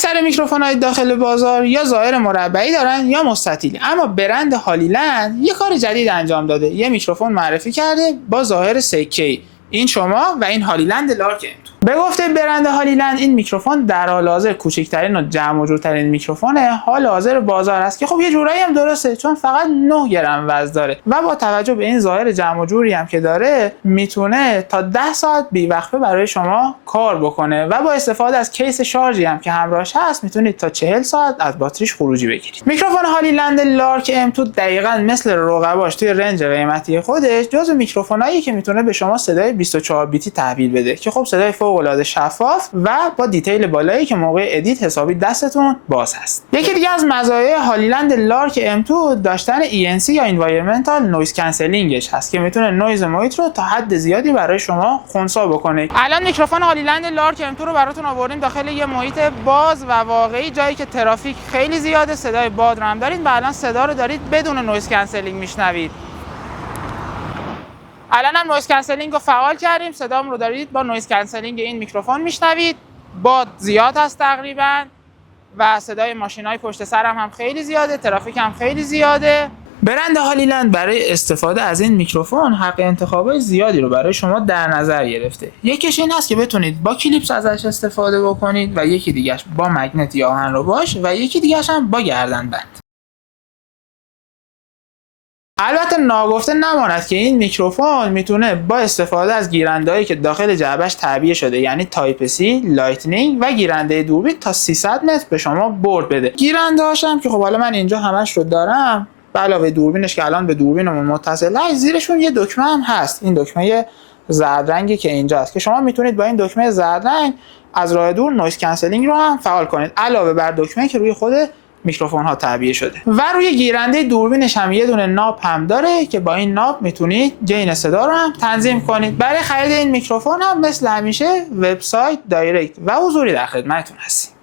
اکثر میکروفون‌های داخل بازار یا ظاهر مربعی دارن یا مستطیلی، اما برند هالیلند یه کار جدید انجام داده، یه میکروفون معرفی کرده با ظاهر سکه‌ای. این شما و این هالیلند لارک M2. به گفته برند هالیلند این میکروفون در حال حاضر کوچکترین و جمع و جورترین میکروفون حال حاضر بازار است که خب یه جورایی هم درسته، چون فقط 9 گرم وزن داره و با توجه به این ظاهر جمع و جوری هم که داره میتونه تا 10 ساعت بی‌وقفه برای شما کار بکنه و با استفاده از کیس شارژی هم که همراهش هست میتونید تا 40 ساعت از باتریش خروجی بگیرید. میکروفون هالیلند لارک M2 دقیقاً مثل رقباش توی رنج قیمتی خودش جزو میکروفونایی که میتونه به شما صدای 24 بیتی تحویل بده که خب صدای فوق‌العاده شفاف و با دیتیل بالایی که موقع ادیت حسابی دستتون باز هست. یکی دیگه از مزایای هالیلند لارک M2 داشتن ENC یا Environmental Noise Cancellingش هست که میتونه نویز محیط رو تا حد زیادی برای شما خنثی بکنه. الان میکروفون هالیلند لارک M2 رو براتون آوردیم داخل یه محیط باز و واقعی، جایی که ترافیک خیلی زیاده، صدای باد رو هم دارید و الان صدا رو دارید بدون نویز کنسلینگ میشنوید. الان هم نویز کنسلینگ رو فعال کردیم، صدام رو دارید با نویز کنسلینگ این میکروفون میشنوید. باد زیاد هست تقریبا و صدای ماشینای پشت سرم هم خیلی زیاده، ترافیک هم خیلی زیاده. برند هالیلند برای استفاده از این میکروفون حق انتخابای زیادی رو برای شما در نظر گرفته. یکیش این هست که بتونید با کلیپس ازش استفاده بکنید و یکی دیگه‌اش با مگنت یا آهنرباش و یکی دیگه‌اش هم با گردنبند. البته ناگفته نماند که این میکروفون میتونه با استفاده از گیرنده‌ای که داخل جعبهش تعبیه شده، یعنی تایپ سی، لایتنینگ و گیرنده دوربین تا 300 متر به شما برد بده. گیرنده‌هاش هم که خب حالا من اینجا همش رو دارم، به علاوه دوربینش که الان به دوربینمون متصله، زیرشون یه دکمه هم هست. این دکمه زرد رنگی که اینجاست که شما میتونید با این دکمه زرد رنگ از راه دور نویز کنسلینگ رو هم فعال کنید، علاوه بر دکمه‌ای که روی خود میکروفون ها تعبیه شده. و روی گیرنده دوربینش هم یه دونه ناب هم داره که با این ناب میتونید گین صدا رو هم تنظیم کنید. برای خرید این میکروفون هم مثل همیشه وبسایت، دایرکت و حضوری در خدمتتون هستیم.